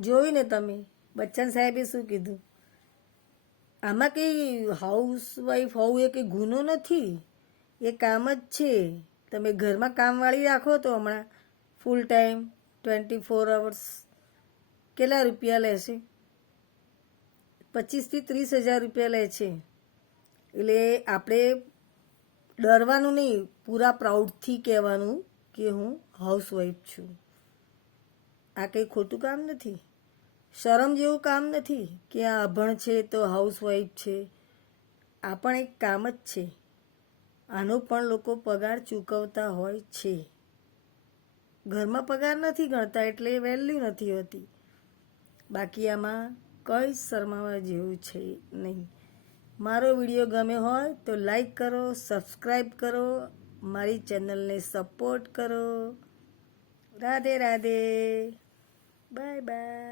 જોયું ને તમે બચ્ચન સાહેબે શું કીધું? આમાં કંઈ હાઉસવાઈફ હોવું એ કંઈ ગુનો નથી, એ કામ જ છે. તમે ઘરમાં કામવાળી રાખો તો હમણાં ફૂલ ટાઈમ 24 અવર્સ કેટલા રૂપિયા લેશે? 25,000 થી 30,000 રૂપિયા લે છે. એટલે આપણે ડરવાનું નહીં, પૂરા પ્રાઉડથી કહેવાનું કે હું હાઉસવાઈફ છું. આ કંઈ ખોટું કામ નથી, શરમ જેવું કામ નથી કે આ અભણ છે તો હાઉસવાઈફ છે. આ પણ એક કામ જ છે. આનો પણ લોકો પગાર ચૂકવતા હોય છે. ઘરમાં પગાર નથી ગણતા એટલે વેલ્યુ નથી હોતી. બાકી આમાં કંઈ શરમાવા જેવું છે નહીં. મારો વિડીયો ગમે હોય તો લાઈક કરો, સબસ્ક્રાઈબ કરો, મારી ચેનલને સપોર્ટ કરો. Radhe Radhe, bye bye.